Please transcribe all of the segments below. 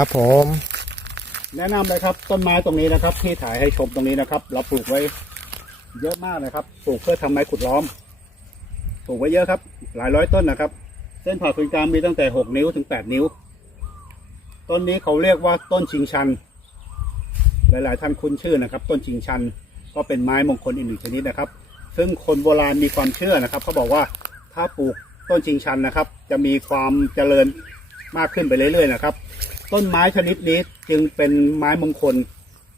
ครับผม แนะนำเลยครับต้นไม้ตรงนี้นะครับ ที่ถ่ายให้ชมตรงนี้นะครับ เราปลูกไว้ เยอะมากนะครับปลูกเพื่อทำไม้ขุดล้อมปลูกไว้เยอะครับ หลายร้อยต้นนะครับ เส้นผ่าศูนย์กลางมีตั้งแต่หกนิ้วถึงแปดนิ้ว ต้นนี้เขาเรียกว่าต้นชิงชัน หลาย ๆ ท่านคุ้นชื่อนะครับ ต้นชิงชันก็เป็นไม้มงคลอีกหนึ่งชนิดนะครับ ซึ่งคนโบราณมีความเชื่อนะครับเขาบอกว่าถ้าปลูกต้นชิงชันนะครับ จะมีความเจริญมากขึ้นไปเรื่อย ๆ นะครับ ต้นไม้ชนิดนี้จึงเป็นไม้มงคล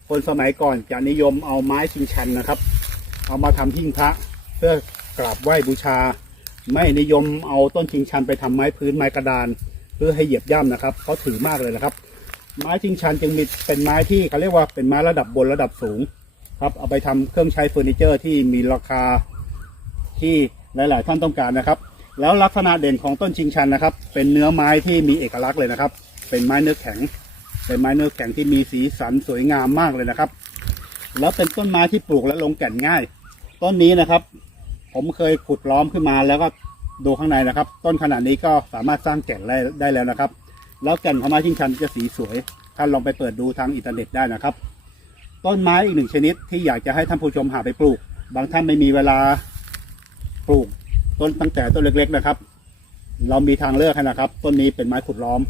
คนสมัยก่อนจะนิยมเอาไม้ชิงชันนะครับ เอามาทำหิ้งพระ เพื่อกราบไหว้บูชา ไม่นิยมเอาต้นชิงชันไปทำไม้พื้นไม้กระดาน เพื่อให้เหยียบย่ำนะครับเขาถือมากเลยนะครับ ไม้ชิงชันจึงมีเป็นไม้ที่เขาเรียกว่าเป็นไม้ระดับบนระดับสูงครับเอาไปทำเครื่องใช้เฟอร์นิเจอร์ที่มีราคาที่หลาย ๆ ท่านต้องการนะครับ แล้วลักษณะเด่นของต้นชิงชันนะครับ เป็นเนื้อไม้ที่มีเอกลักษณ์เลยนะครับ เป็นไม้เนื้อแข็ง เป็นไม้เนื้อแข็งที่มีสีสันสวยงามมากเลยนะครับ แล้วเป็นต้นไม้ที่ปลูกและลงแก่นง่าย ต้นนี้นะครับ ผมเคยขุดล้อมขึ้นมาแล้วก็ดูข้างในนะครับ ต้นขนาดนี้ก็สามารถสร้างแก่นได้ได้แล้วนะครับ แล้วแก่นของไม้ชิงชันจะสีสวยท่านลองไปเปิดดูทางอินเทอร์เน็ตได้นะครับ ต้นไม้อีกหนึ่งชนิดที่อยากจะให้ท่านผู้ชมหาไปปลูก บางท่านไม่มีเวลาปลูกต้นตั้งแต่ต้นเล็กๆนะครับ เรามีทางเลือกให้นะครับ ต้นนี้เป็นไม้ขุดล้อม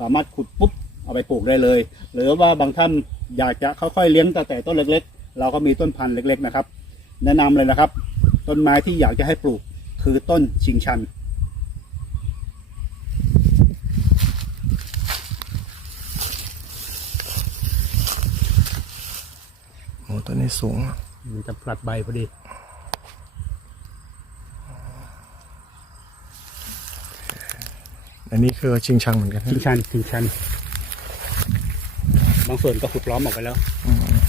สามารถขุดปุ๊บเอาไปปลูกได้เลย หรือว่าบางท่านอยากจะค่อยๆเลี้ยงตั้งแต่ต้นเล็กๆ เราก็มีต้นพันธุ์เล็กๆนะครับ แนะนำเลยนะครับ ต้นไม้ที่อยากจะให้ปลูกคือต้นชิงชัน โอ้ต้นนี้สูง มันจะผลัดใบพอดี อันนี้คือชิงชังเหมือนกันชิงชันชิงชัน บางส่วนก็ขุดล้อมออกไปแล้ว อืม